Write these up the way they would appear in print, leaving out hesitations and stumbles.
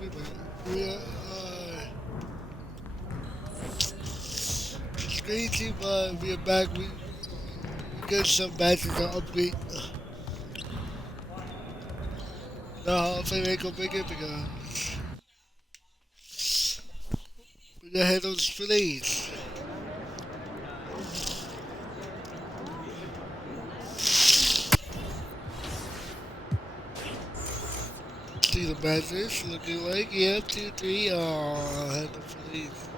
We are it's crazy, but we are back. We get some matches to upgrade. Now, if I make or break it because we gotta hit those plays. See the matches looking like, yeah, 2, 3. Oh, I had the plays.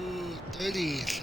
Ooh, 30s.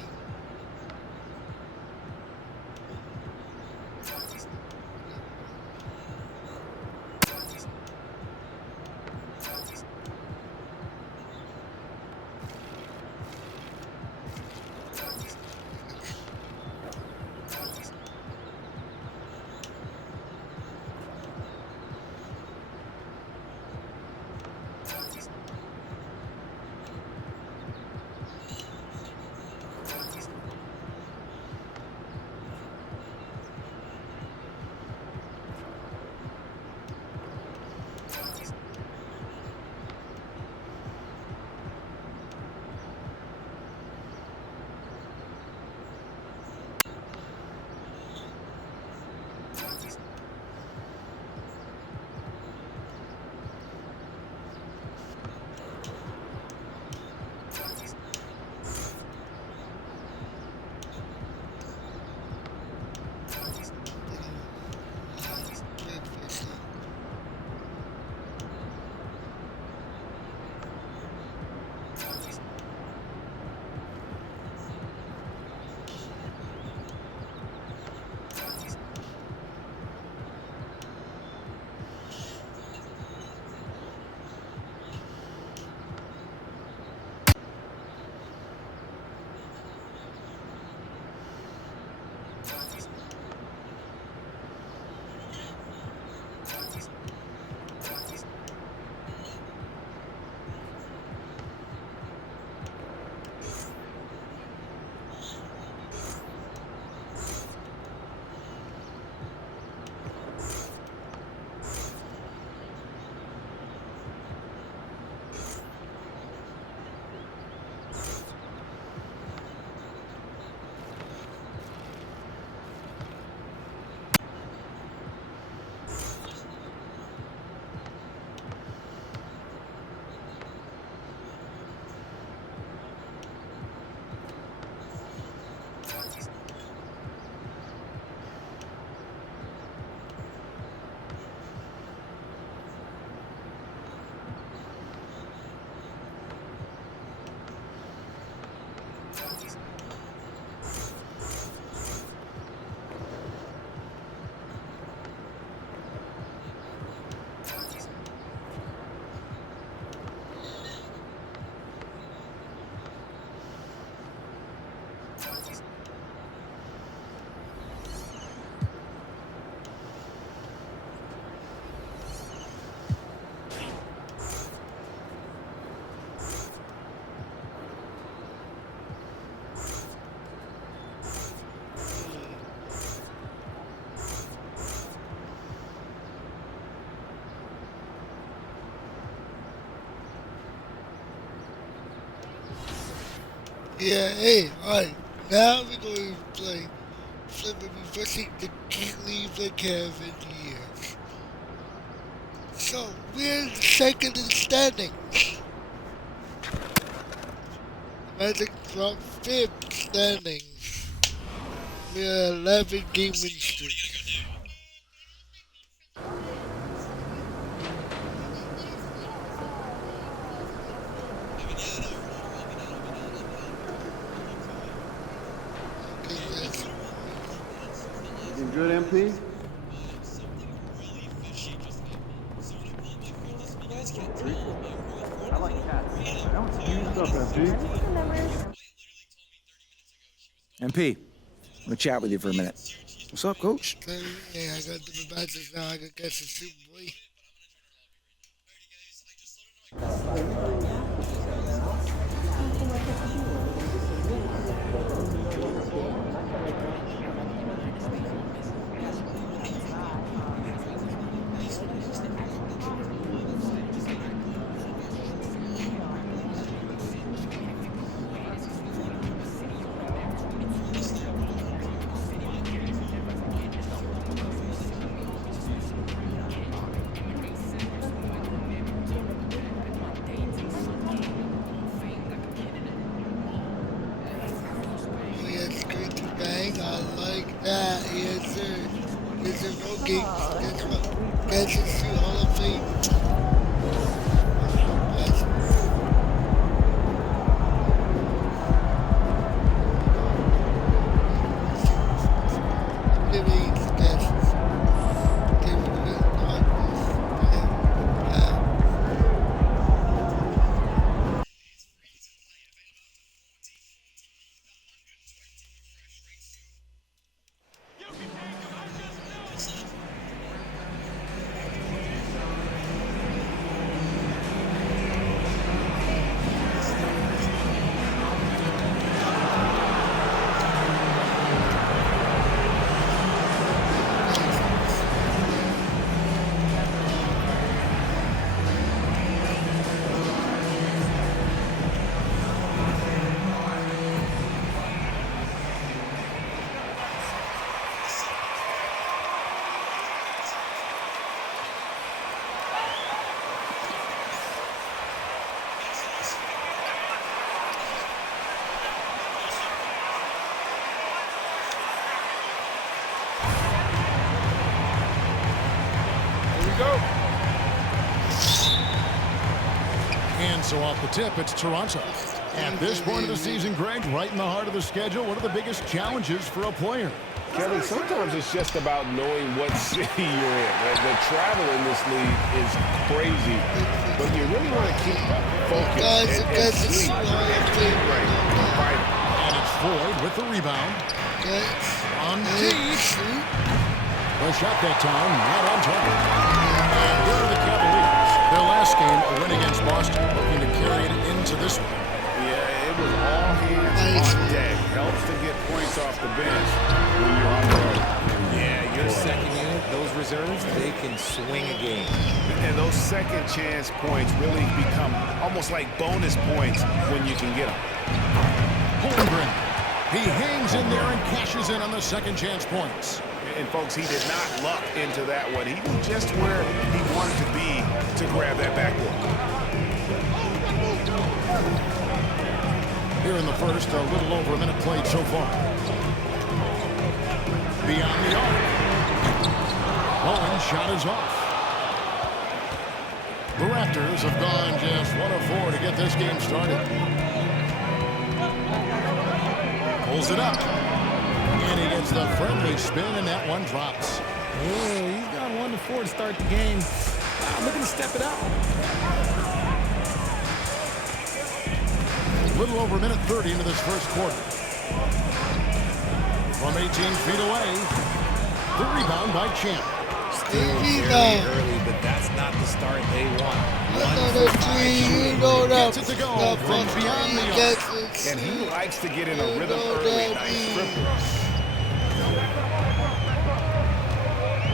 Yeah, hey, alright. Now we're going to play Flipping Reversing the Cleveland Cavaliers. So, we're second in standings. Magic dropped fifth standings. We're 11 game win streak. Okay, yes. Looking good, MP? I like cats. Don't use stuff, MP. MP, I'm gonna chat with you for a minute. What's up, coach? Hey, I got the matches now. I can catch the Superboy. there's no games. Guess what? Kansas City Hall of Fame. And so off the tip, it's Toronto. At this point of the season, Greg, right in the heart of the schedule, what are the biggest challenges for a player? Kevin, sometimes it's just about knowing what city you're in. The travel in this league is crazy, but you really want to keep focused and sleep right. And it's Floyd with the rebound. On deep. The shot that time, not on target. And here are the Cavaliers. Their last game, a win against Boston, looking to carry it into this one. Yeah, it was all hands on deck. Helps to get points off the bench when you're on the road. Yeah, your second unit, those reserves, they can swing a game. And those second chance points really become almost like bonus points when you can get them. Holmgren. He hangs in there and cashes in on the second chance points. And, folks, he did not luck into that one. He knew just where he wanted to be to grab that backboard. Here in the first, a little over a minute played so far. Beyond the arc. Owen's shot is off. The Raptors have gone just 1 of 4 to get this game started. Pulls it up. And he gets the friendly spin, and that one drops. Oh, he's got 1 of 4 to start the game. Looking to step it up. A little over a minute 30 into this first quarter. From 18 feet away, the rebound by Champ. Still very early, but that's not the start they want. Gets it to go from beyond the arc. And he likes to get in a rhythm early. Nice triple.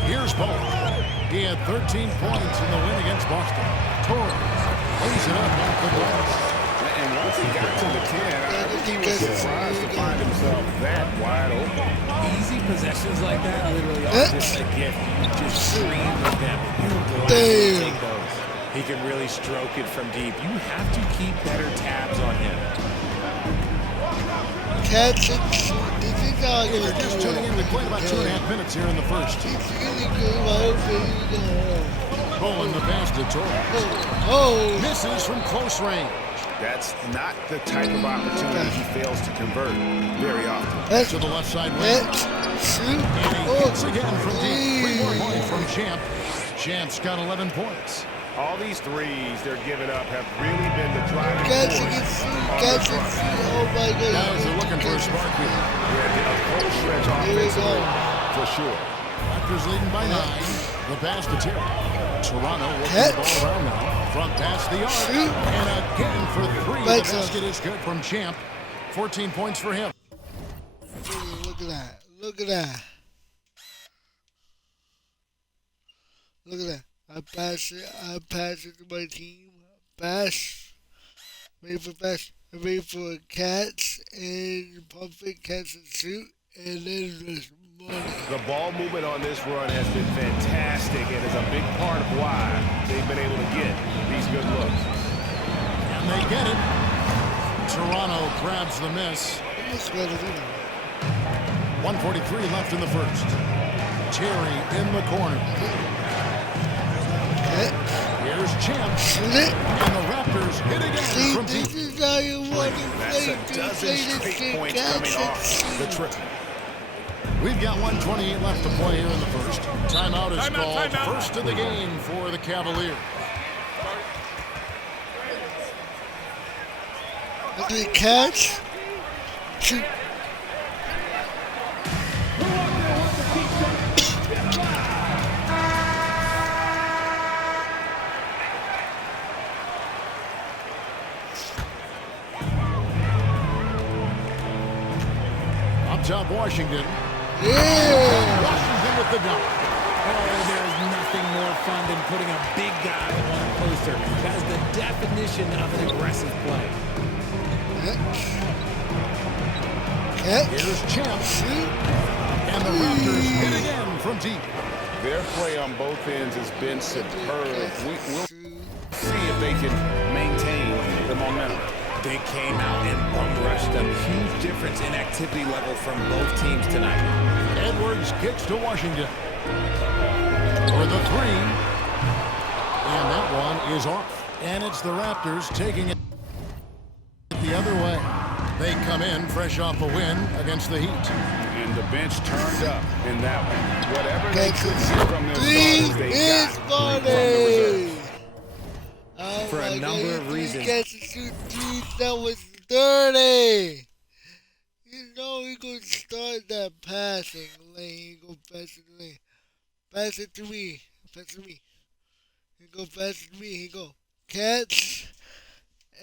Here's Bowen. He had 13 points in the win against Boston. Torres lays it up off the glass. And once he got to the 10, I think he was surprised to find himself that wide open. Easy possessions like that literally are just a gift. You just dream of them. You take those. He can really stroke it from deep. You have to keep better tabs on him. Catch it. This is all If you're just tuning in, we played about 2.5 minutes here in the first. He's really good. Bowen the pass to Torres. Misses from close range. That's not the type of opportunity he fails to convert very often. To the left side wing. And he hits again from deep. 3 more points from Champ. Champ's got 11 points. All these threes they're giving up have really been the driving force. Oh my God. Guys are looking for a spark here. Yeah, a cold stretch offensively, for sure. Raptors leading by 9. The pass to Terry. Toronto working the ball around now. Front pass the arc. And again for 3. The basket is good from Champ. 14 points for him. Look at that. Look at that. Look at that. I pass it to my team. Pass. Wait for pass. I wait for cats and pumping cats and suit. And then there's money. The ball movement on this run has been fantastic and is a big part of why they've been able to get these good looks. And they get it. Toronto grabs the miss. 1:43 left in the first. Terry in the corner. Here's Champ. And the Raptors hit again from deep. This is how you want to That's play. a dozen straight points coming off the trip. We've got 1:28 left to play here in the first. Timeout is called. First of the game for the Cavaliers. The catch. Shoot. Up top, Washington. Yeah. Washington with the dunk. Oh, there's nothing more fun than putting a big guy on a poster. That is the definition of an aggressive play. Here's Champ. And the Raptors hit again from deep. Their play on both ends has been superb. We'll see if they can maintain the momentum. They came out and bum-rushed them. Huge difference in activity level from both teams tonight. Edwards kicks to Washington for the three. And that one is off. And it's the Raptors taking it the other way. They come in fresh off a win against the Heat. And the bench turned up in that one. Whatever they could see from their starters, they got from the reserves. Oh For a number of reasons. That was dirty. You know he gonna start that passing lane. He go pass it lane. Pass it to me. Pass it to me. He go pass it to me. He go catch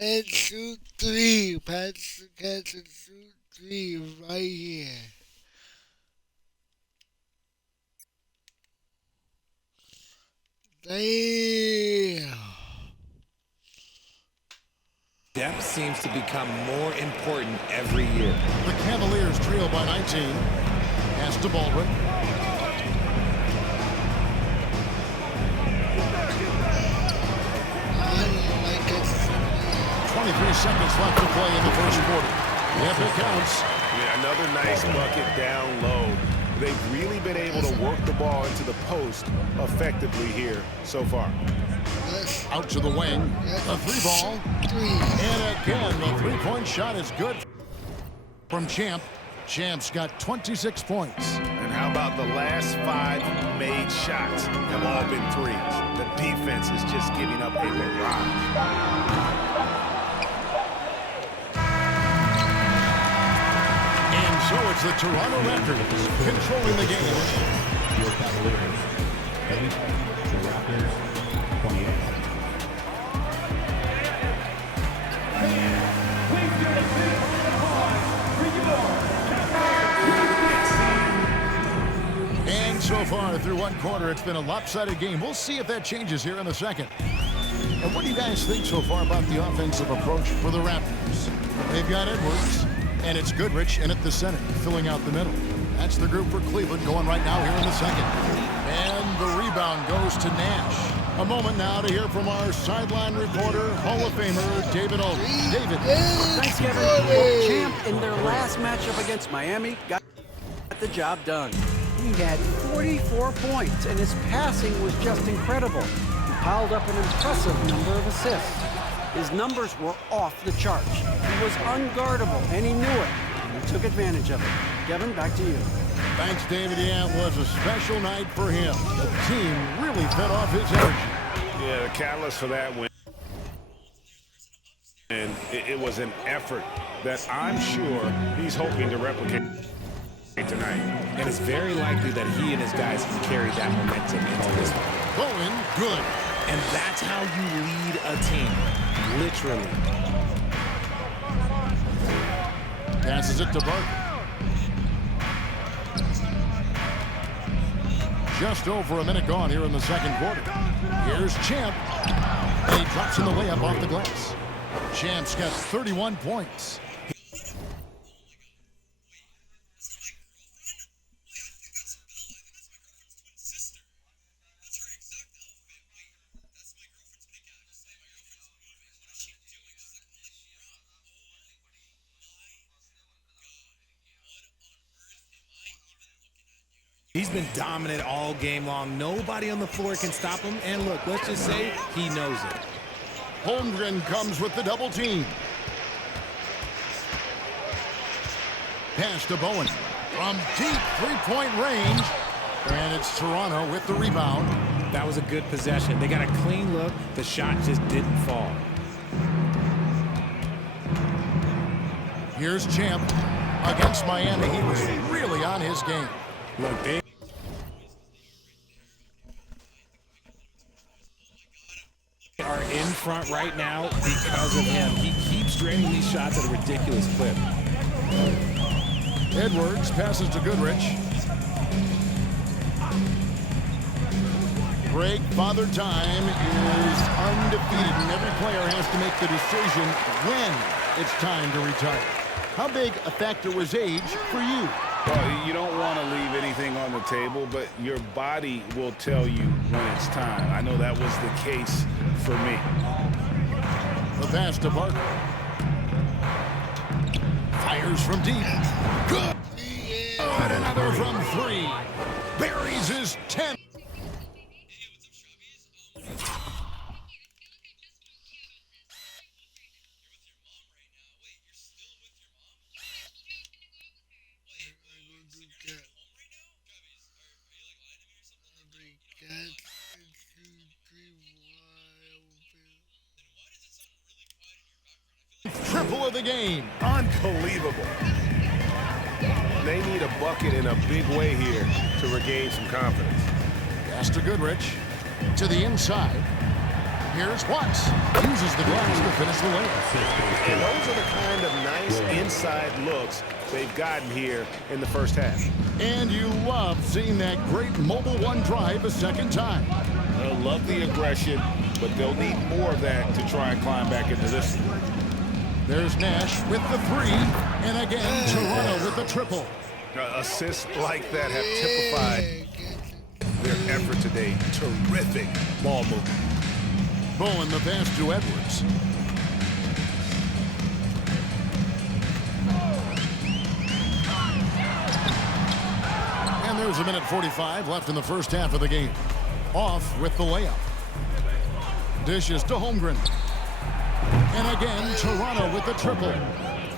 and shoot three. Pass, catch and shoot three right here. Damn. Depth seems to become more important every year. The Cavaliers trail by 19. Pass to Baldwin. 23 seconds left to play in the first quarter. Yep, it counts. Yeah, another nice bucket down low. They've really been able to work the ball into the post effectively here so far. Out to the wing. A three ball. And again, the three-point shot is good from Champ. Champ's got 26 points. And how about the last 5 made shots have all been threes? The defense is just giving up a barrage. So it's the Toronto Raptors controlling the game. Your Cavaliers. Ready? The Raptors, 28. And so far through one quarter, it's been a lopsided game. We'll see if that changes here in the second. And what do you guys think so far about the offensive approach for the Raptors? They've got Edwards. And it's Goodrich in at the center, filling out the middle. That's the group for Cleveland going right now here in the second. And the rebound goes to Nash. A moment now to hear from our sideline reporter, Hall of Famer, David Aldridge. David. Thanks, Kevin. Well, Champ, in their last matchup against Miami, got the job done. He had 44 points, and his passing was just incredible. He piled up an impressive number of assists. His numbers were off the charts. He was unguardable, and he knew it. And he took advantage of it. Kevin, back to you. Thanks, David. Yeah, it was a special night for him. The team really fed off his energy. Yeah, the catalyst for that win. And it was an effort that I'm sure he's hoping to replicate tonight. And it's very likely that he and his guys can carry that momentum into this one. Going good. And that's how you lead a team. Literally. Passes it to Barker. Just over a minute gone here in the second quarter. Here's Champ. And he drops in the layup off the glass. Champ's got 31 points. He's been dominant all game long. Nobody on the floor can stop him. And look, let's just say he knows it. Holmgren comes with the double team. Pass to Bowen. From deep three-point range. And it's Toronto with the rebound. That was a good possession. They got a clean look. The shot just didn't fall. Here's Champ. Against Miami, he was really on his game. Look, they are in front right now because of him. He keeps draining these shots at a ridiculous clip. Edwards passes to Goodrich. Greg, Father Time is undefeated, and every player has to make the decision when it's time to retire. How big a factor was age for you? Well, you don't want to leave anything on the table, but your body will tell you when it's time. I know that was the case for me. The pass to Barker. Fires from deep. Good. And another from three. Buries his 10th. Triple of the game. Unbelievable. They need a bucket in a big way here to regain some confidence. Pass to Goodrich. To the inside. Here's Watts. Uses the glass to finish the layup. And those are the kind of nice inside looks they've gotten here in the first half. And you love seeing that great mobile one drive a second time. I love the aggression, but they'll need more of that to try and climb back into this. There's Nash with the three. And again, Toronto with the triple. Assists like that have typified their effort today. Terrific ball movement. Bowen the pass to Edwards. And there's a minute 45 left in the first half of the game. Off with the layup. Dishes to Holmgren. And again, Toronto with the triple.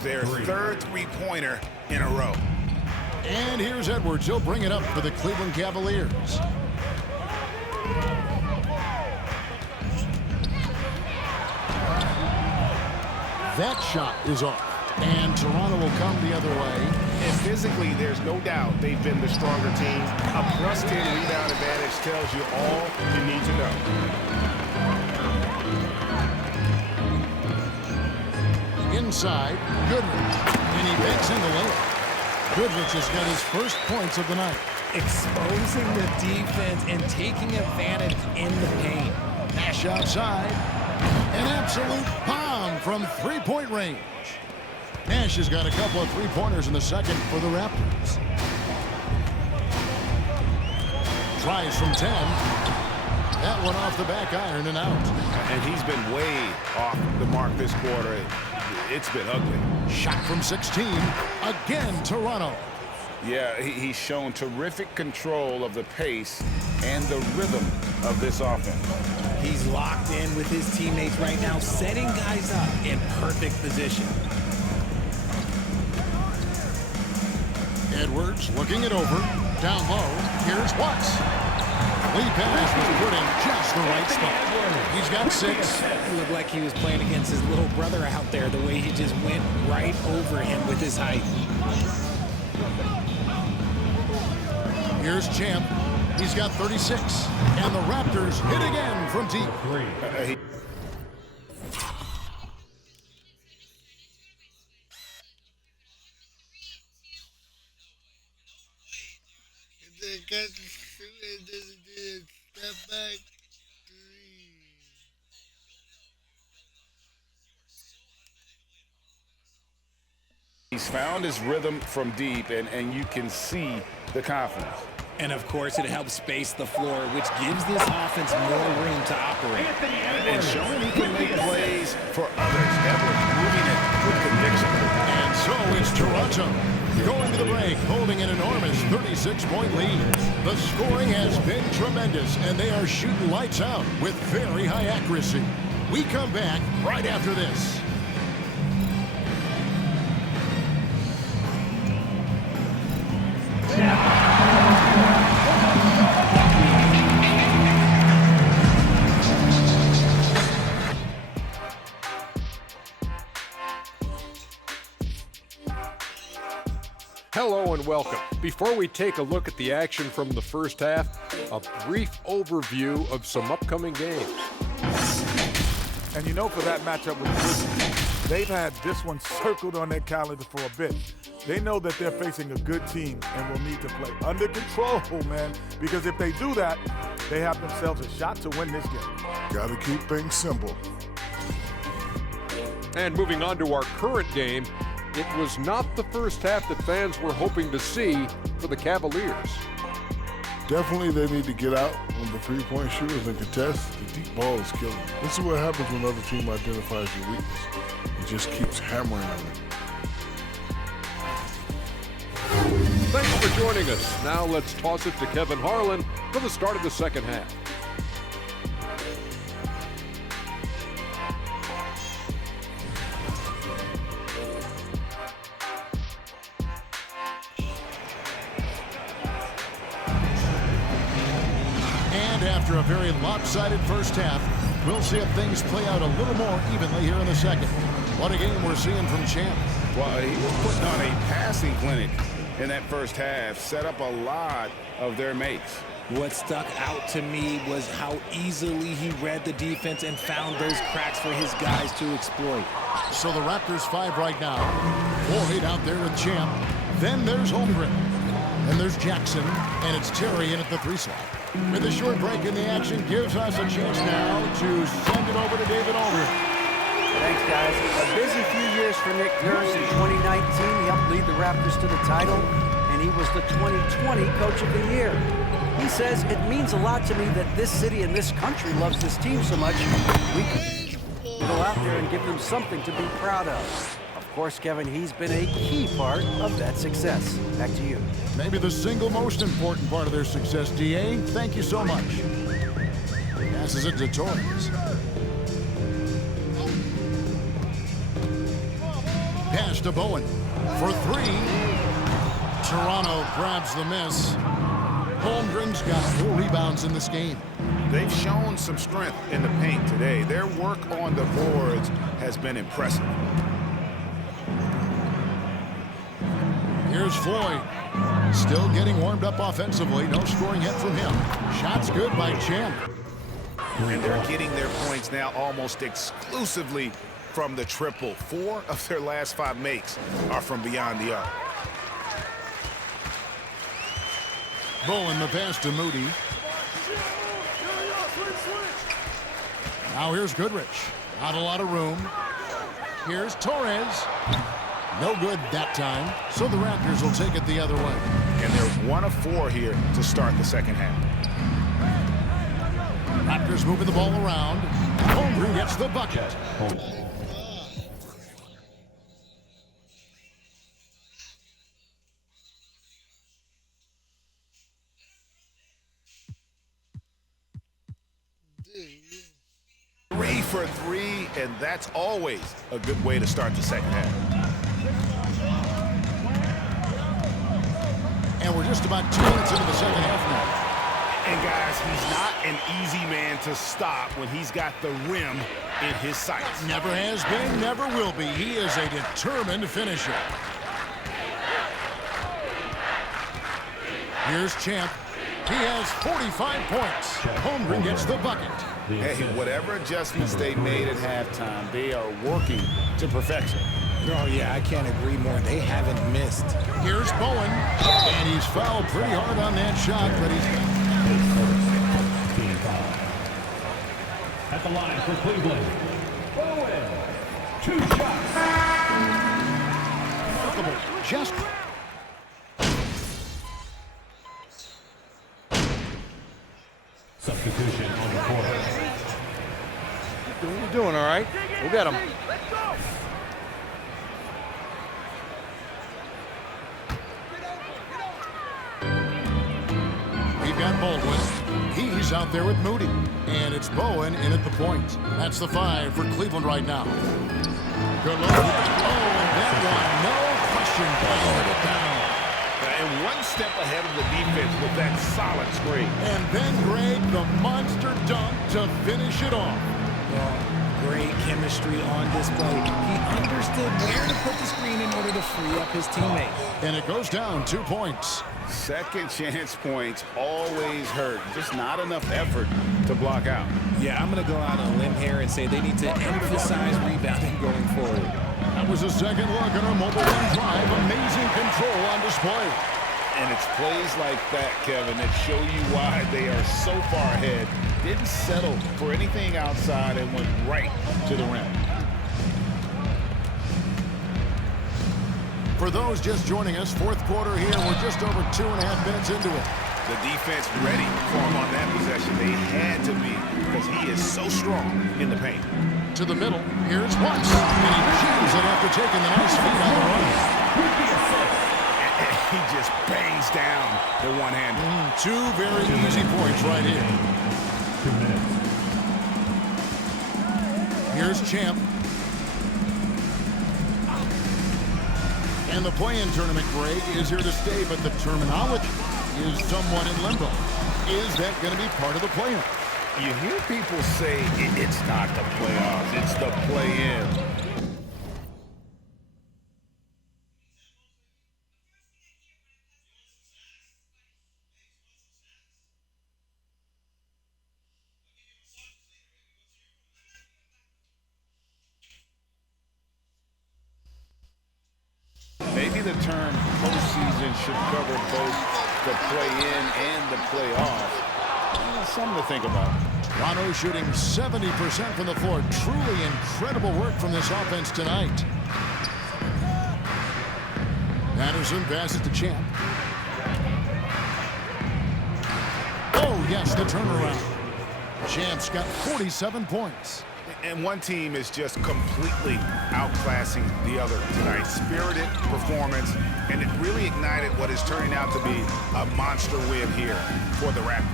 Their third three-pointer in a row. And here's Edwards. He'll bring it up for the Cleveland Cavaliers. That shot is off. And Toronto will come the other way. And physically, there's no doubt they've been the stronger team. A +10 rebound advantage tells you all you need to know. Inside, Goodrich. And he makes in the layup. Goodrich has got his first points of the night. Exposing the defense and taking advantage in the paint. Nash outside. An absolute bomb from three-point range. Nash has got a couple of three-pointers in the second for the Raptors. Tries from 10. That one off the back iron and out. And he's been way off the mark this quarter. It's been ugly. Shot from 16. Again, Toronto. Yeah, he's shown terrific control of the pace and the rhythm of this offense. He's locked in with his teammates right now, setting guys up in perfect position. Edwards looking it over. Down low. Here's Watts. Lead pass was put in just the right spot. He's got 6. It looked like he was playing against his little brother out there, the way he just went right over him with his height. Here's Champ. He's got 36. And the Raptors hit again from deep. Step back 3. He's found his rhythm from deep, and you can see the confidence. And, of course, it helps space the floor, which gives this offense more room to operate. And showing he can make plays for others. Edwards moving it with conviction. And so now it's Toronto going to the break, holding an enormous 36-point lead. The scoring has been tremendous, and they are shooting lights out with very high accuracy. We come back right after this. Hello and welcome. Before we take a look at the action from the first half, a brief overview of some upcoming games. And you know, for that matchup with the Wizards, they've had this one circled on their calendar for a bit. They know that they're facing a good team and will need to play under control, man, because if they do that, they have themselves a shot to win this game. Gotta keep things simple. And moving on to our current game, it was not the first half that fans were hoping to see for the Cavaliers. Definitely they need to get out on the three-point shooters and contest. The deep ball is killing them. This is what happens when another team identifies your weakness. It just keeps hammering on it. Thanks for joining us. Now let's toss it to Kevin Harlan for the start of the second half. After a very lopsided first half, we'll see if things play out a little more evenly here in the second. What a game we're seeing from Champ. Well, he was putting on a passing clinic in that first half, set up a lot of their makes. What stuck out to me was how easily he read the defense and found those cracks for his guys to exploit. So the Raptors 5 right now. Boyd out there with Champ. Then there's Holmgren. Then there's Jackson, and it's Terry in at the 3 slot. With a short break in the action gives us a chance now to send it over to David Aldridge. Thanks, guys. A busy few years for Nick Nurse. In 2019, he helped lead the Raptors to the title, and he was the 2020 Coach of the Year. He says, it means a lot to me that this city and this country loves this team so much, we can go out there and give them something to be proud of. Of course, Kevin, he's been a key part of that success. Back to you. Maybe the single most important part of their success, D.A. Thank you so much. Passes it to Torres. Pass to Bowen for 3. Toronto grabs the miss. Holmgren's got 4 rebounds in this game. They've shown some strength in the paint today. Their work on the boards has been impressive. Here's Floyd. Still getting warmed up offensively. No scoring hit from him. Shots good by Champ. And they're getting their points now almost exclusively from the triple. 4 of their last 5 makes are from beyond the arc. Bowen the pass to Moody. Now here's Goodrich. Not a lot of room. Here's Torres. No good that time, so the Raptors will take it the other way. And they're 1 of 4 here to start the second half. Raptors moving the ball around. Holmgren gets the bucket. Three for 3, and that's always a good way to start the second half. And we're just about 2 minutes into the second half now. And guys, he's not an easy man to stop when he's got the rim in his sights. Never has been, never will be. He is a determined finisher. Here's Champ. He has 45 points. Holmgren gets the bucket. Hey, whatever adjustments they made at halftime, they are working to perfection. Oh, yeah, I can't agree more. They haven't missed. Here's Bowen, and he's fouled pretty hard on that shot, but he's... At the line for Cleveland, Bowen, 2 shots. Remarkable. Just... Substitution on the court. What are you doing, all right? We'll get him. got Baldwin. He's out there with Moody. And it's Bowen in at the point. That's the 5 for Cleveland right now. Good look. Oh, and that one, no question. Balled it down. And one step ahead of the defense with that solid screen. And then Greg, the monster dunk to finish it off. Well, great chemistry on display. He understood where to put the screen in order to free up his teammate. And it goes down 2 points. Second chance points always hurt. Just not enough effort to block out. Yeah, I'm going to go out on a limb here and say they need to emphasize rebounding going forward. That was a second look at our mobile run drive. Amazing control on display. And it's plays like that, Kevin, that show you why they are so far ahead. Didn't settle for anything outside and went right to the rim. For those just joining us, fourth quarter here. We're just over 2.5 minutes into it. The defense ready for him on that possession. They had to be because he is so strong in the paint. To the middle. Here's Watts. And he chews it after taking the nice feed on the run. And he just bangs down the one-hander. 2 very easy points right here. 2 minutes. Here's Champ. And the play-in tournament, Greg, is here to stay, but the terminology is somewhat in limbo. Is that going to be part of the play-in? You hear people say it's not the playoffs, it's the play-in. Maybe the term postseason should cover both the play-in and the playoff. Something to think about. Toronto shooting 70% from the floor. Truly incredible work from this offense tonight. Patterson passes to Champ. Oh, yes, the turnaround. Champ's got 47 points. And one team is just completely outclassing the other tonight. Spirited performance, and it really ignited what is turning out to be a monster win here for the Raptors.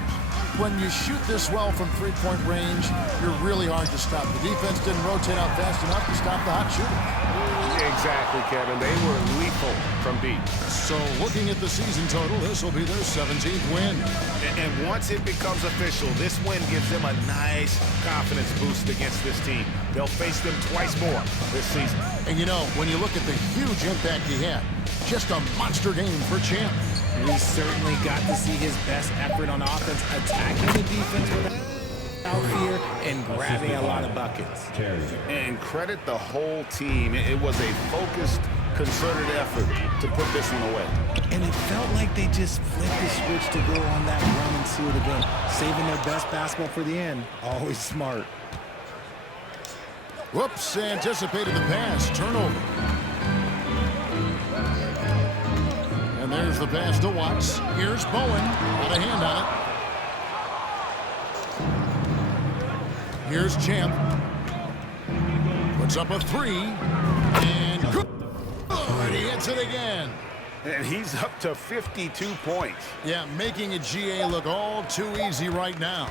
When you shoot this well from three-point range, you're really hard to stop. The defense didn't rotate out fast enough to stop the hot shooter. Exactly, Kevin. They were lethal from deep. So looking at the season total, this will be their 17th win. And once it becomes official, this win gives them a nice confidence boost against this team. They'll face them twice more this season. And you know, when you look at the huge impact he had, just a monster game for Champ. We certainly got to see his best effort on offense, attacking the defense without fear and grabbing a lot of buckets. And credit the whole team. It was a focused, concerted effort to put this one away. And it felt like they just flipped the switch to go on that run and seal the game, saving their best basketball for the end. Always smart. Whoops, anticipated the pass. Turnover. And there's the pass to Watts. Here's Bowen. Got a hand on it. Here's Champ. Puts up a 3. And good. He hits it again. And he's up to 52 points. Yeah, making a GA look all too easy right now.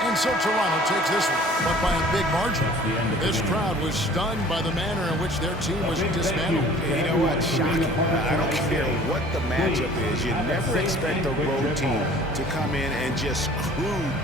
And so Toronto takes this one, but by a big margin. This crowd was stunned by the manner in which their team was dismantled. You know what? Shocking. I don't care what the matchup is. You never expect a road team to come in and just cruise.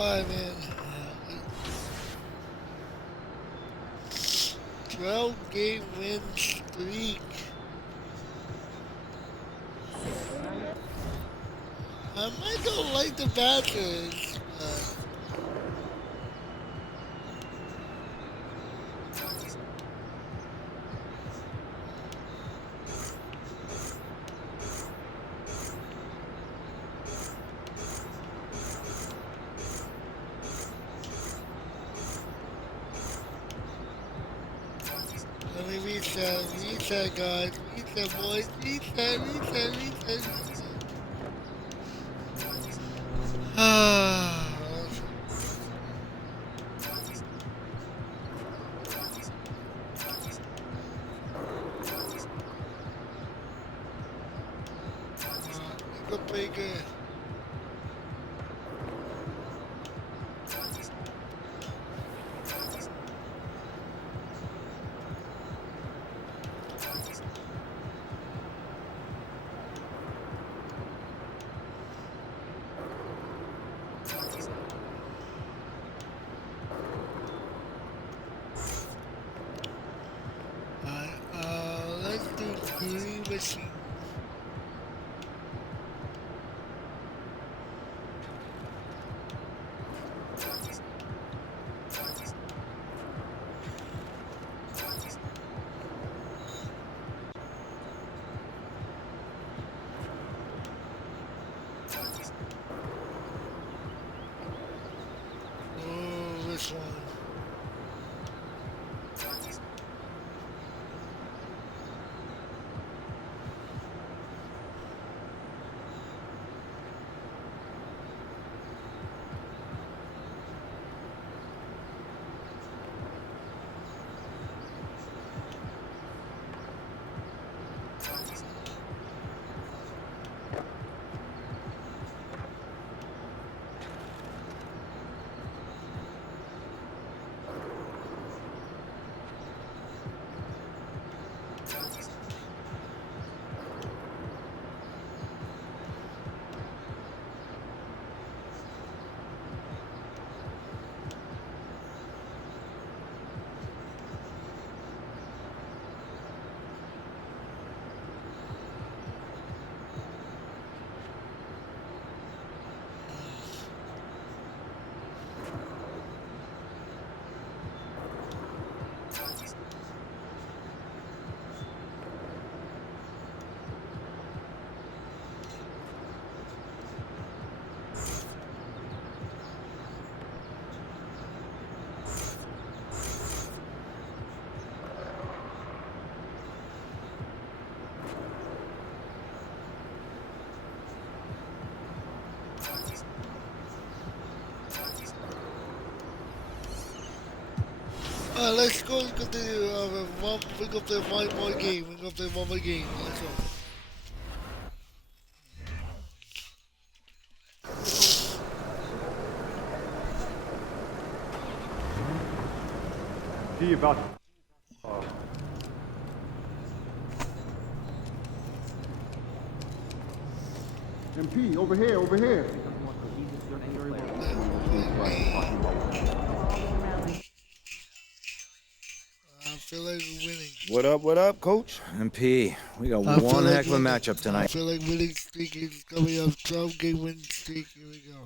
Alright, man. 12-game win streak. I might not like the Badgers, but let me reset, guys. Reset, boys. Reset. Ah. Look pretty good. Let's do green machine. Oh, this one. Let's go continue. We go play one more game. Let's go. See about. MP, over here. I feel like we're winning. What up, Coach? MP, we got one heck of a matchup tonight. I feel like winning streak is coming up. 12-game win streak. Here we go.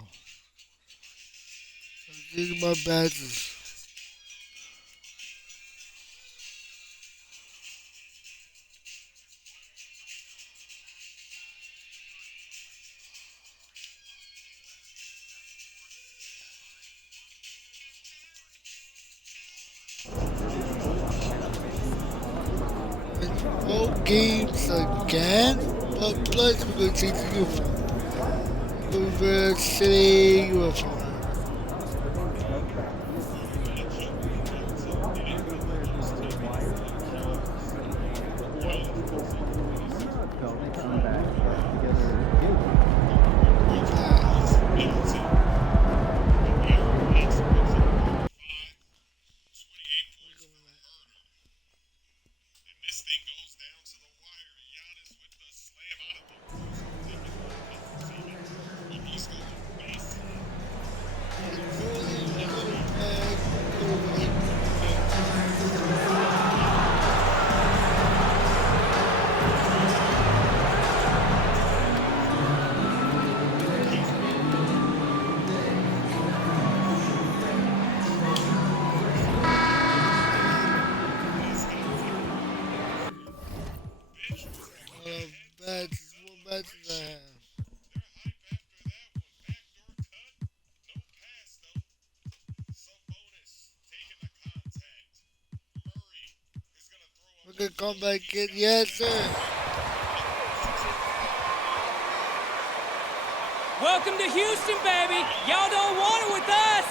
These are my badges. Both games again, but plus we're going to change the uniform. Over City uniform. We can come back in. Yes, sir. Welcome to Houston, baby. Y'all don't want it with us.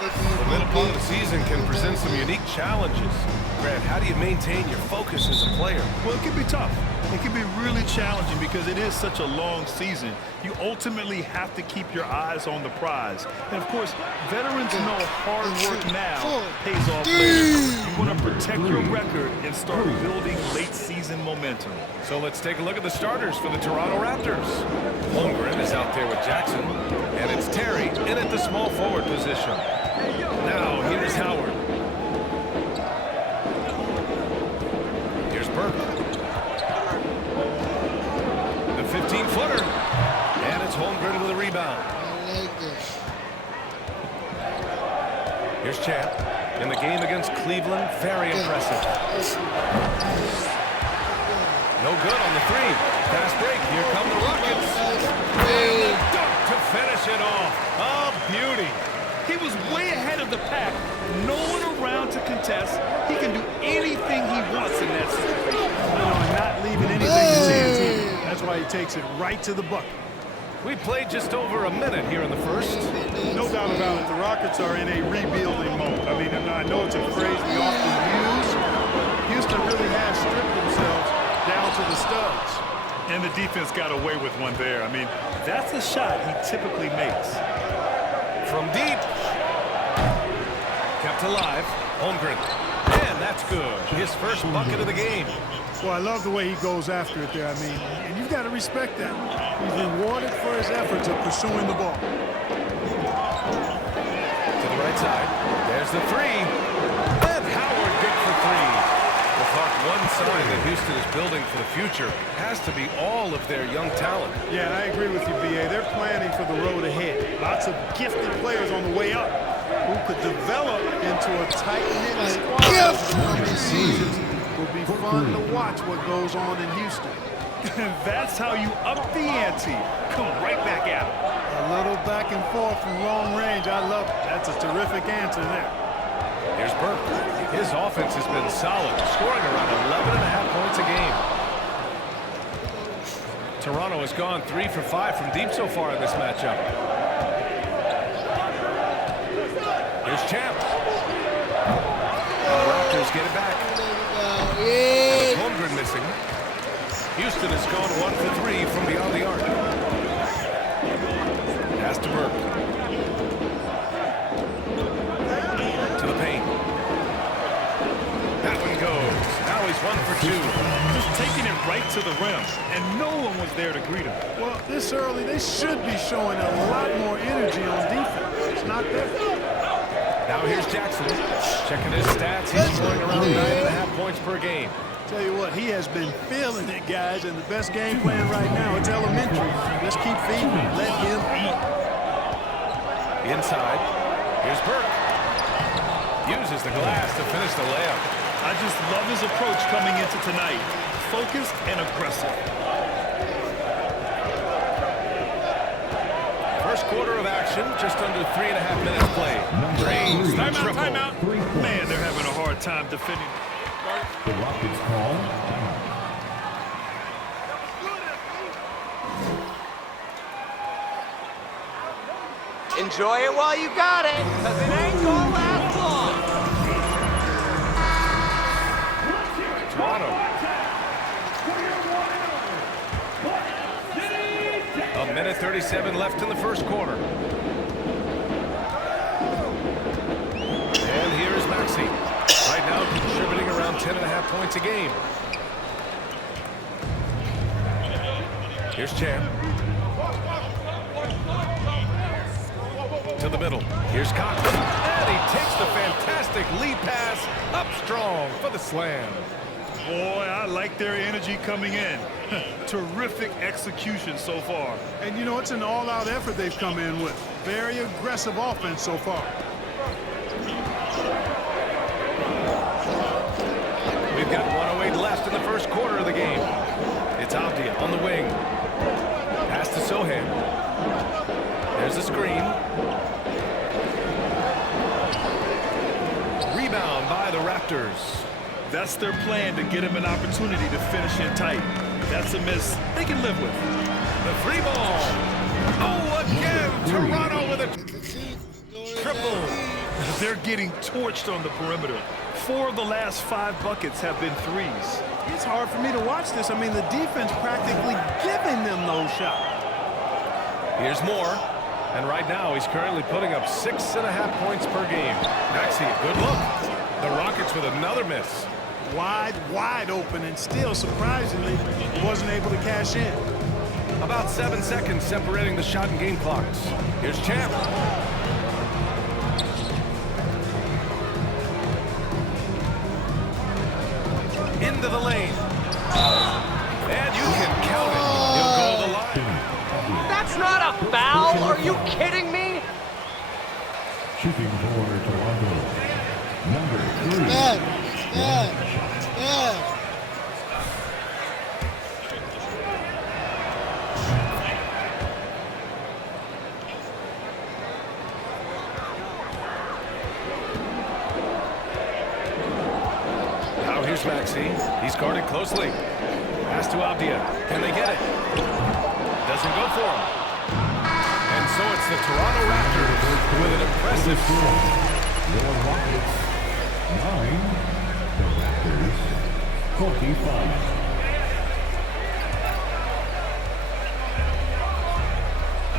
The middle part of the season can present some unique challenges. Grant, how do you maintain your focus as a player? Well, it can be tough. It can be really challenging because it is such a long season. You ultimately have to keep your eyes on the prize. And, of course, veterans know hard work now pays off later. You want to protect your record and start building late-season momentum. So let's take a look at the starters for the Toronto Raptors. Holmgren is out there with Jackson, and it's Terry in at the small forward position. Now, here's Howard. Here's Burke. The 15-footer. And it's Holmgren with a rebound. I like this. Here's Champ. In the game against Cleveland, very impressive. No good on the three. Fast break. Here come the Rockets. And the dunk to finish it off. A beauty. He was way ahead of the pack. No one around to contest. He can do anything he wants in that situation. Not leaving anything to chance either. That's why he takes it right to the bucket. We played just over a minute here in the first. No doubt about it. The Rockets are in a rebuilding mode. I mean, I know it's a phrase we often use, but Houston really has stripped themselves down to the studs. And the defense got away with one there. I mean, that's a shot he typically makes. From deep. Kept alive. Holmgren. And that's good. His first bucket of the game. Well, I love the way he goes after it there. I mean, and you've got to respect that. He's rewarded for his efforts of pursuing the ball. To the right side. There's the three. And Howard good for three. Well, Clark, one sign that Houston is building for the future has to be all of their young talent. Yeah, I agree with you, B.A. They're planning for the road ahead. Lots of gifted players on the way up who could develop into a tight-knit squad over the coming seasons. It will be fun to watch what goes on in Houston. And that's how you up the ante. Come right back at him. A little back and forth from long range. I love it. That's a terrific answer there. Here's Burke. His offense has been solid, scoring around 11.5 points a game. Toronto has gone 3 for 5 from deep so far in this matchup. Here's Champ. The Raptors get it back. And with Holmgren missing, Houston has gone 1 for 3 from beyond the arc. Pass to Burke. To the paint. That one goes. Now he's 1 for 2. Just taking it right to the rim, and no one was there to greet him. Well, this early, they should be showing a lot more energy on defense. It's not there. Now here's Jackson. Checking his stats. He's scoring around 9.5 points per game. Tell you what, he has been feeling it, guys, and the best game plan right now, it's elementary. Let's keep feeding him. Let him eat. Inside. Here's Burke. Uses the glass to finish the layup. I just love his approach coming into tonight. Focused and aggressive. First quarter of action, just under 3.5 minutes played. Reigns, the triple. Timeout. Man, they're having a hard time defending. The Rockets call. Enjoy it while you got it, because it ain't gonna last long. Toronto. A minute 37 left in the first quarter. And here is Maxey. Right now contributing around 10.5 points a game. Here's Champ. To the middle. Here's Cox. And he takes the fantastic lead pass up strong for the slam. Boy, I like their energy coming in. Terrific execution so far. And, you know, it's an all-out effort they've come in with. Very aggressive offense so far. We've got 1:08 left in the first quarter of the game. It's Avdia on the wing. Pass to Sohan. There's a screen. Rebound by the Raptors. Raptors. That's their plan, to get him an opportunity to finish it tight. That's a miss they can live with. The free ball. Oh, again, Toronto with a triple. They're getting torched on the perimeter. 4 of the last 5 buckets have been threes. It's hard for me to watch this. I mean, the defense practically giving them those shots. Here's more. And right now, he's currently putting up 6.5 points per game. Maxey, good look. The Rockets with another miss. Wide open, and still, surprisingly, wasn't able to cash in. About 7 seconds separating the shot and game clocks. Here's Champ. Into the lane. And you can count it. He'll go to the line. That's not a foul! Are you kidding me? Shooting for Toronto. Number 3. Bad. Now here's Maxey. He's guarded closely. Pass to Abdia. Can they get it? Doesn't go for him. And so it's the Toronto Raptors with an impressive score. Your Rockets 9. The Raptors 45.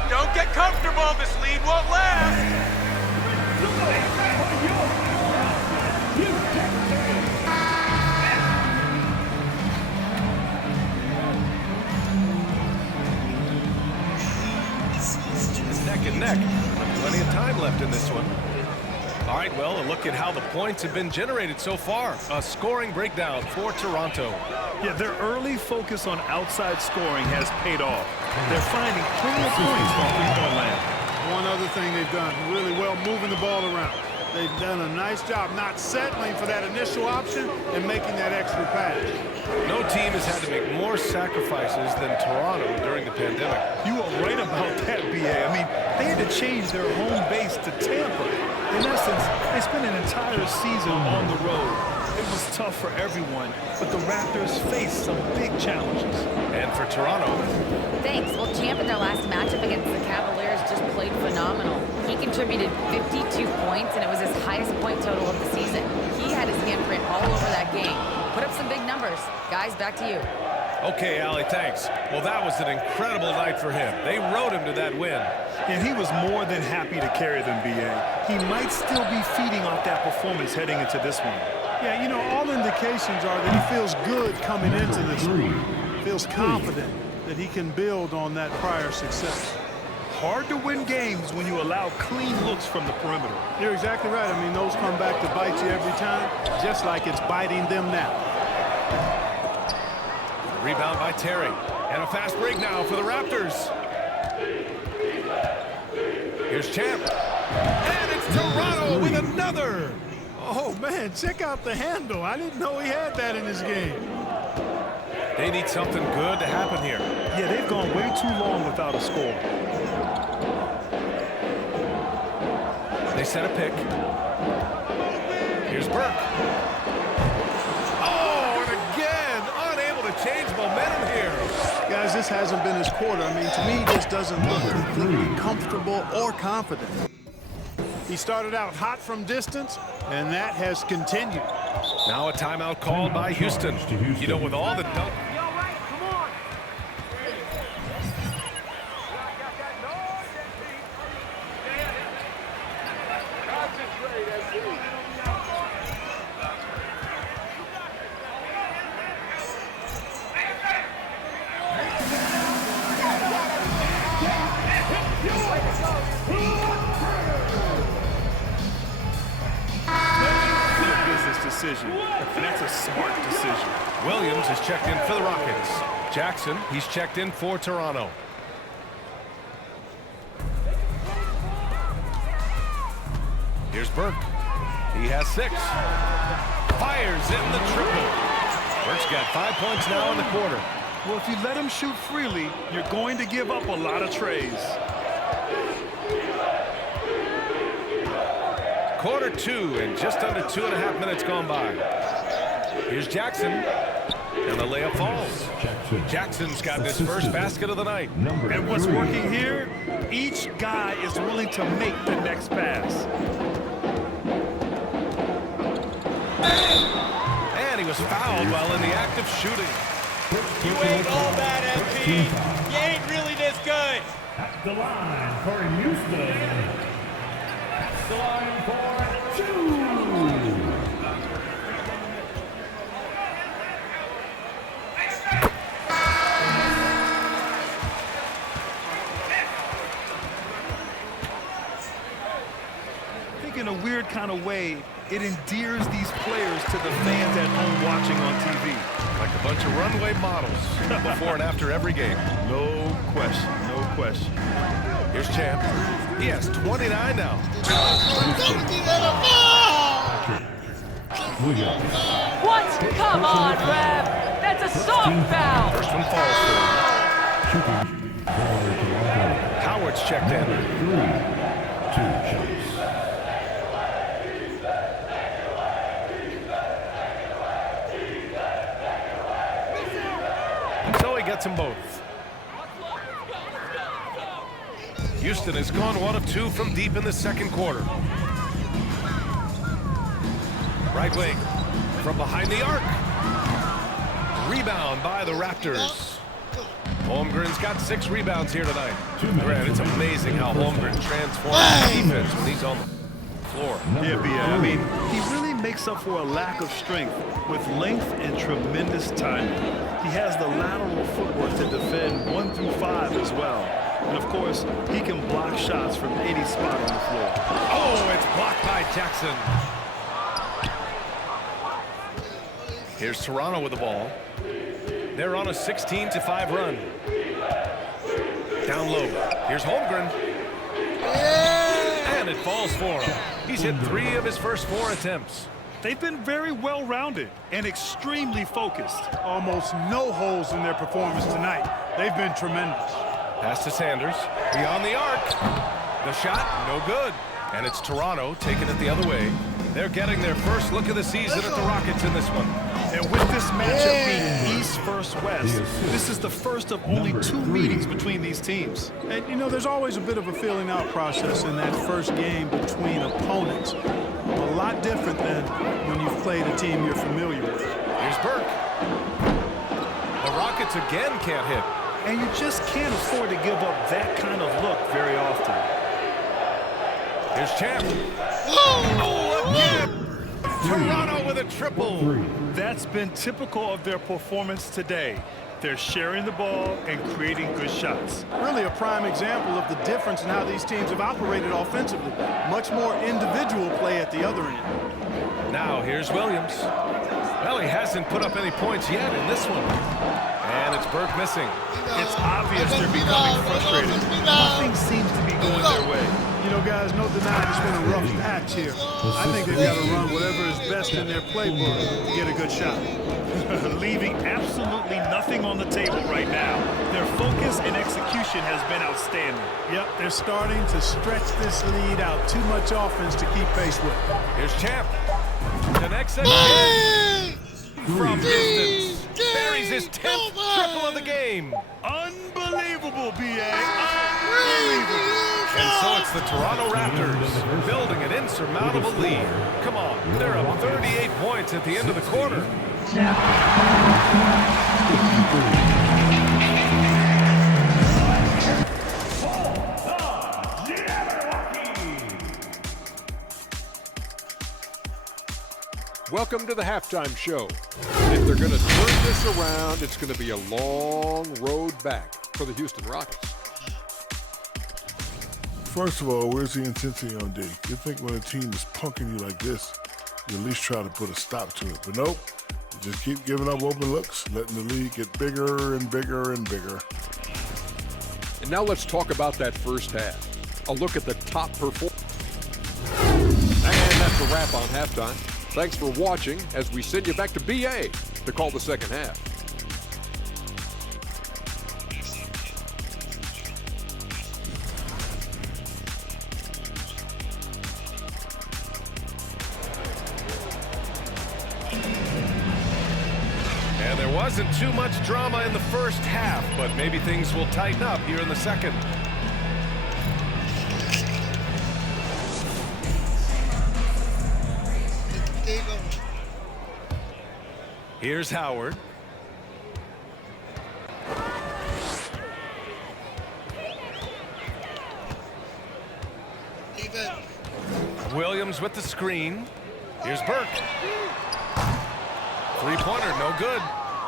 Don't get comfortable. This lead won't last. It's neck and neck. Plenty of time left in this one. All right, well, a look at how the points have been generated so far. A scoring breakdown for Toronto. Yeah, their early focus on outside scoring has paid off. They're finding plenty of points from three-point land. One other thing they've done really well, moving the ball around. They've done a nice job not settling for that initial option and making that extra pass. No team has had to make more sacrifices than Toronto during the pandemic. You are right about that, B.A. I mean, they had to change their home base to Tampa. In essence, they spent an entire season on the road. It was tough for everyone, but the Raptors faced some big challenges. And for Toronto. Thanks. Well, Champ in their last matchup against the Cavaliers just played phenomenal. He contributed 52 points, and it was his highest point total of the season. He had his handprint all over that game. Put up some big numbers. Guys, back to you. Okay, Allie, thanks. Well, that was an incredible night for him. They rode him to that win. And he was more than happy to carry them, B.A. He might still be feeding off that performance heading into this one. Yeah, you know, all indications are that he feels good coming into this one. Feels confident that he can build on that prior success. Hard to win games when you allow clean looks from the perimeter. You're exactly right. I mean, those come back to bite you every time, just like it's biting them now. Rebound by Terry. And a fast break now for the Raptors. Here's Champ. And it's Toronto with another. Oh, man, check out the handle. I didn't know he had that in his game. They need something good to happen here. Yeah, they've gone way too long without a score. They set a pick. Here's Burke. Oh, and again, unable to change momentum here. Guys, this hasn't been his quarter. I mean, to me, this doesn't look completely comfortable or confident. He started out hot from distance, and that has continued. Now a timeout called by Houston. You know, with all the dunk. Decision, and that's a smart decision. Williams is checked in for the Rockets. Jackson, he's checked in for Toronto. Here's Burke. He has 6. Fires in the triple. Burke's got 5 points now in the quarter. Well, if you let him shoot freely, you're going to give up a lot of trays. Quarter 2 and just under 2.5 minutes gone by. Here's Jackson. And the layup falls. Jackson's got his first basket of the night. And what's working here? Each guy is willing to make the next pass. And he was fouled while in the act of shooting. You ain't all that, MP. You ain't really this good. At the line for Houston. At the line for 2. In a weird kind of way, it endears these players to the fans at home watching on TV. Like a bunch of runway models before and after every game. No question, no question. Here's Champ. He has 29 now. What? Come on, Rev. That's a soft foul. First one falls for him. Howard's checked in. 2 shots. So he gets them both. Houston has gone 1 of 2 from deep in the second quarter. Right wing from behind the arc. Rebound by the Raptors. Holmgren's got 6 rebounds here tonight. Grant, it's amazing how Holmgren transforms defense when he's on the floor. Yeah, B.A. I mean, he really makes up for a lack of strength with length and tremendous timing. He has the lateral footwork to defend 1 through 5 as well. And of course, he can block shots from any spot on the floor. Oh, it's blocked by Jackson. Here's Toronto with the ball. They're on a 16-5 run. Down low. Here's Holmgren. And it falls for him. He's hit 3 of his first 4 attempts. They've been very well-rounded and extremely focused. Almost no holes in their performance tonight. They've been tremendous. Pass to Sanders. Beyond the arc. The shot, no good. And it's Toronto taking it the other way. They're getting their first look of the season at the Rockets in this one. And with this matchup being East versus West, this is the first of only 2 meetings between these teams. And, you know, there's always a bit of a filling out process in that first game between opponents. A lot different than when you've played a team you're familiar with. Here's Burke. The Rockets again can't hit. And you just can't afford to give up that kind of look very often. Here's Champ. Oh, again! Toronto with a triple. That's been typical of their performance today. They're sharing the ball and creating good shots. Really a prime example of the difference in how these teams have operated offensively. Much more individual play at the other end. Now here's Williams. Well, he hasn't put up any points yet in this one. And it's Burke missing. It's obvious they're becoming frustrated. Nothing seems to be going their way. You know, guys, no denying it's been a rough patch here. I think they've got to run whatever is best in their playbook to get a good shot. Leaving absolutely nothing on the table right now. Their focus and execution has been outstanding. Yep, they're starting to stretch this lead out. Too much offense to keep pace with. Here's Champ. Connects again. From distance. Buries his 10th triple of the game. Unbelievable, B.A. Unbelievable. And so it's the Toronto Raptors building an insurmountable lead. Come on, they're up 38 points at the end of the quarter. Welcome to the halftime show. If they're going to turn this around, it's going to be a long road back for the Houston Rockets. First of all, where's the intensity on D? You think when a team is punking you like this, you at least try to put a stop to it. But nope, you just keep giving up open looks, letting the lead get bigger and bigger and bigger. And now let's talk about that first half. A look at the top performers. And that's a wrap on halftime. Thanks for watching as we send you back to BA to call the second half. Wasn't too much drama in the first half, but maybe things will tighten up here in the second. Here's Howard. Williams with the screen. Here's Burke. Three-pointer, no good.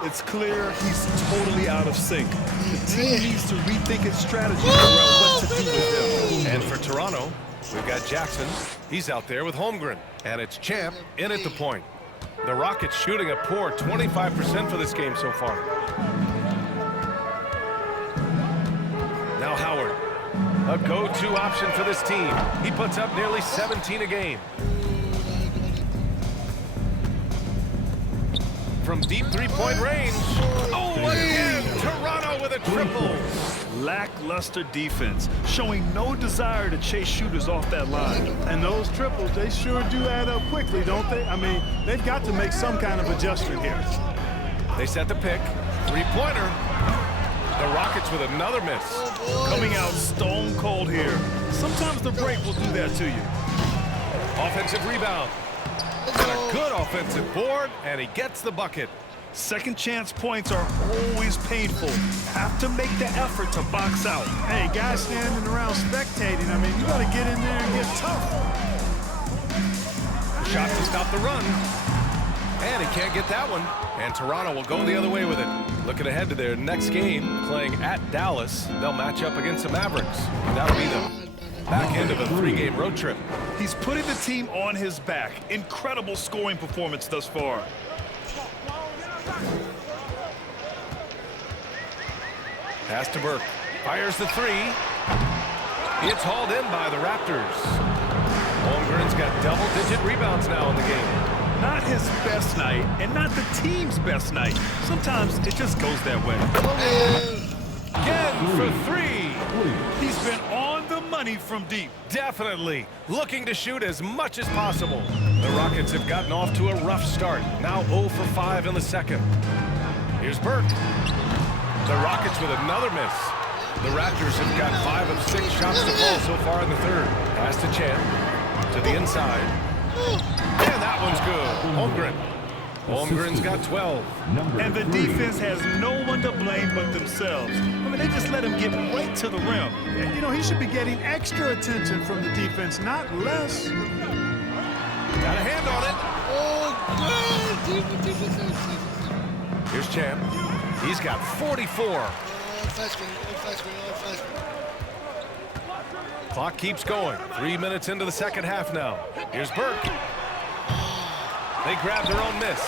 It's clear he's totally out of sync. The team needs to rethink its strategy around what to do with him. And for Toronto, we've got Jackson. He's out there with Holmgren. And it's Champ in at the point. The Rockets shooting a poor 25% for this game so far. Now Howard, a go-to option for this team. He puts up nearly 17 a game. From deep three-point range. Oh, again, Toronto with a triple. Lackluster defense, showing no desire to chase shooters off that line. And those triples, they sure do add up quickly, don't they? I mean, they've got to make some kind of adjustment here. They set the pick. Three-pointer. The Rockets with another miss. Coming out stone cold here. Sometimes the break will do that to you. Offensive rebound. And a good offensive board, and he gets the bucket. Second chance points are always painful. Have to make the effort to box out. Hey, guys standing around spectating, I mean, you got to get in there and get tough. Shot to stop the run. And he can't get that one. And Toronto will go the other way with it. Looking ahead to their next game, playing at Dallas. They'll match up against the Mavericks. That'll be the back end of a three-game road trip. He's putting the team on his back. Incredible scoring performance thus far. Pass to Burke. Fires the three. It's hauled in by the Raptors. Holmgren's got double-digit rebounds now in the game. Not his best night, and not the team's best night. Sometimes it just goes that way. Again for three. He's been on the money from deep. Definitely. Looking to shoot as much as possible. The Rockets have gotten off to a rough start. Now 0 for 5 in the second. Here's Burke. The Rockets with another miss. The Raptors have got 5 of 6 shots to fall so far in the third. Pass to Champ. To the inside. And that one's good. Holmgren. Holmgren's got 12. And the defense has no one to blame but themselves. I mean, they just let him get right to the rim. And, you know, he should be getting extra attention from the defense, not less. Got a hand on it. Here's Champ. He's got 44. Clock keeps going. 3 minutes into the second half now. Here's Burke. They grab their own miss.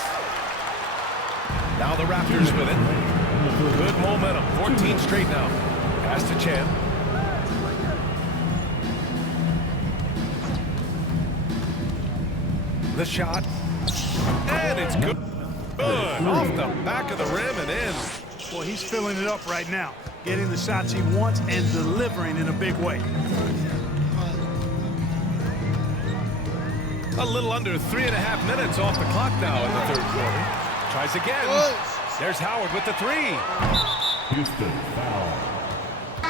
Now the Raptors with it. Good momentum. 14 straight now. Pass to Champ. The shot. And it's good. Good. Off the back of the rim and in. Well, he's filling it up right now. Getting the shots he wants and delivering in a big way. A little under 3.5 minutes off the clock now in the third quarter. Tries again. There's Howard with the three. Houston foul.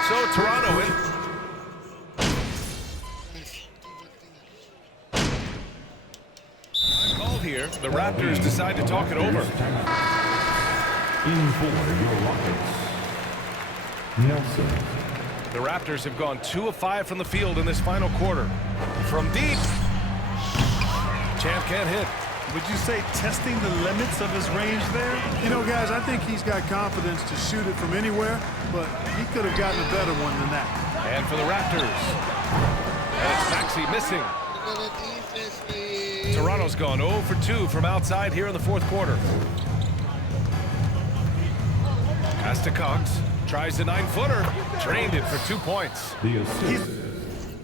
So Toronto in. Called here. The Raptors decide to talk it over. In for your Rockets. Nelson. The Raptors have gone 2 of 5 from the field in this final quarter. From deep. Champ can't hit. Would you say testing the limits of his range there? You know, guys, I think he's got confidence to shoot it from anywhere, but he could have gotten a better one than that. And for the Raptors. And it's Maxey missing. Toronto's gone 0 for 2 from outside here in the fourth quarter. Pass to Cox. Tries the 9-footer. Drained it for 2 points. He's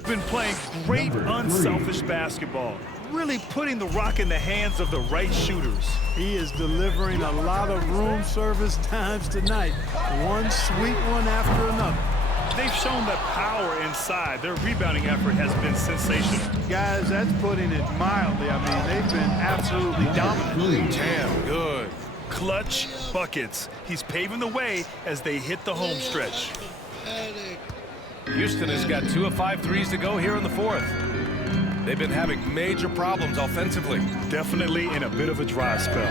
been playing great unselfish basketball. Really putting the rock in the hands of the right shooters. He is delivering a lot of room service times tonight. One sweet one after another. They've shown that power inside. Their rebounding effort has been sensational. Guys, that's putting it mildly. I mean, they've been absolutely dominant. Damn good. clutch buckets. He's paving the way as they hit the home stretch. Houston has got 2 of 5 threes to go here in the fourth. They've been having major problems offensively. Definitely in a bit of a dry spell.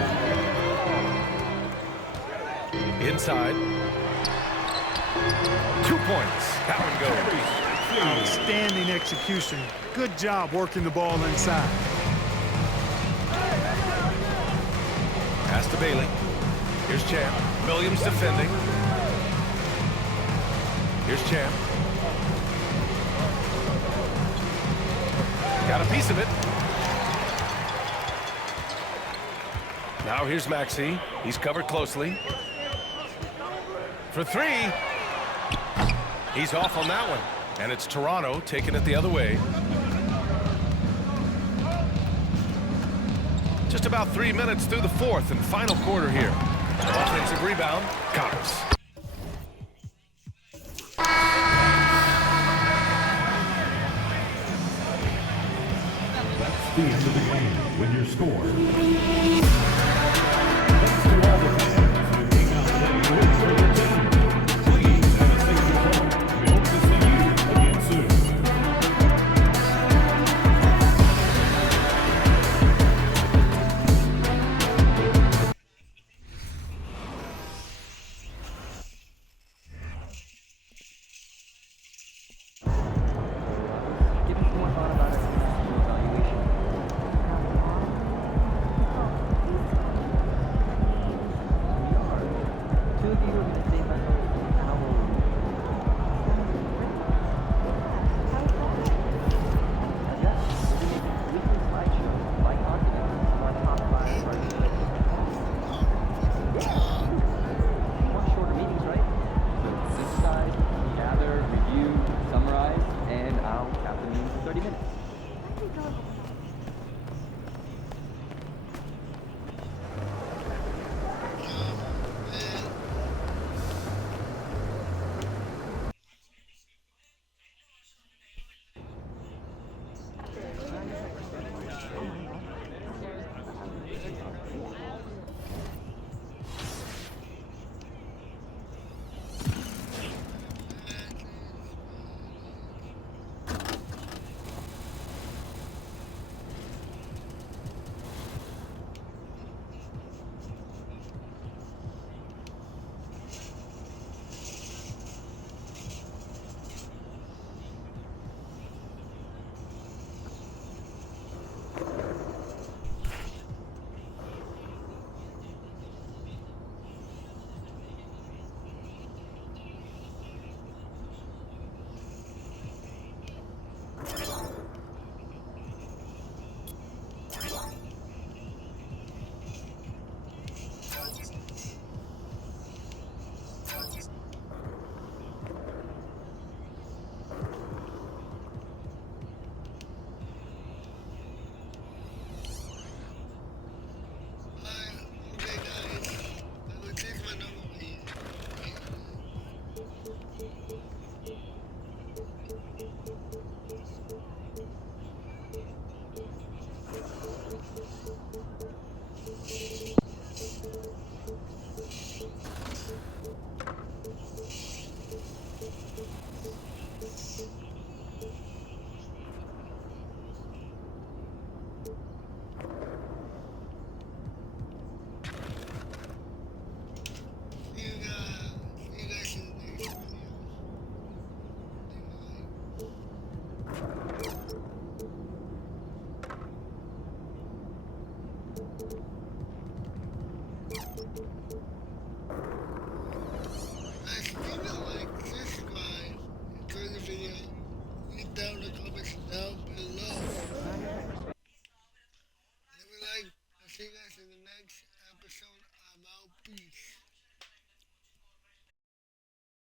Inside. 2 points. That one goes. Outstanding execution. Good job working the ball inside. Pass to Bailey. Here's Champ. Williams defending. Here's Champ. Got a piece of it. Now here's Maxey. He's covered closely. For 3. He's off on that one. And it's Toronto taking it the other way. Just about 3 minutes through the fourth and final quarter here. Offensive rebound, Cox. That's the end of the game with your score.